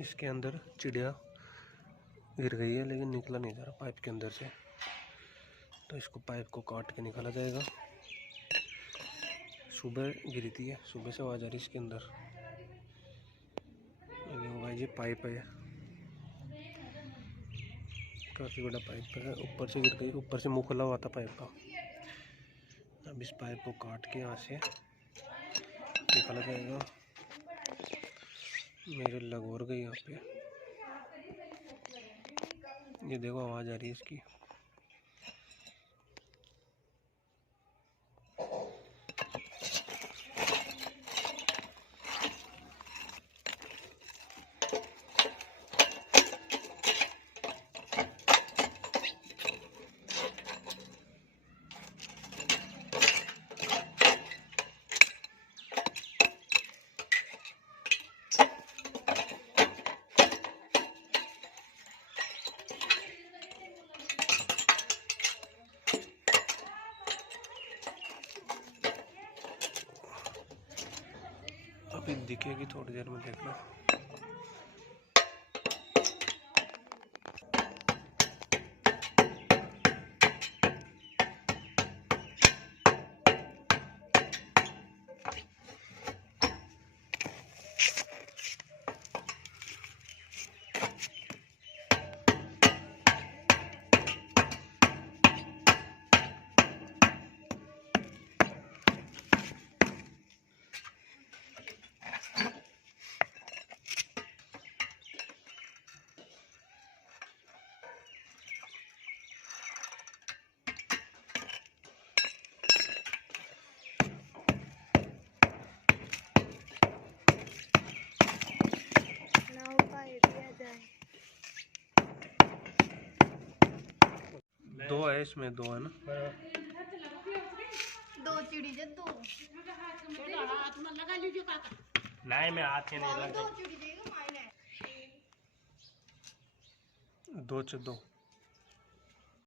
इसके अंदर चिड़िया गिर गई है लेकिन निकला नहीं जा रहा पाइप के अंदर से, तो इसको पाइप को काट के निकाला जाएगा। सुबह गिरी थी, सुबह से आवाज़ आ रही इसके अंदर। ये पाइप है, काफ़ी बड़ा पाइप है, ऊपर से गिर गई, ऊपर से मुँह खुला हुआ था पाइप का। अब इस पाइप को काट के यहाँ से निकाला जाएगा। मेरे लगोर गई यहाँ पे, ये देखो आवाज़ आ रही है इसकी। अभी दिखेगी थोड़ी देर में, देखना। दो है इसमें, दो है ना, दो चिड़ी जे दो हाथ में लगा लीजिए काका। नहीं मैं हाथ से नहीं लगा, दो चिड़ी देगा मायने दो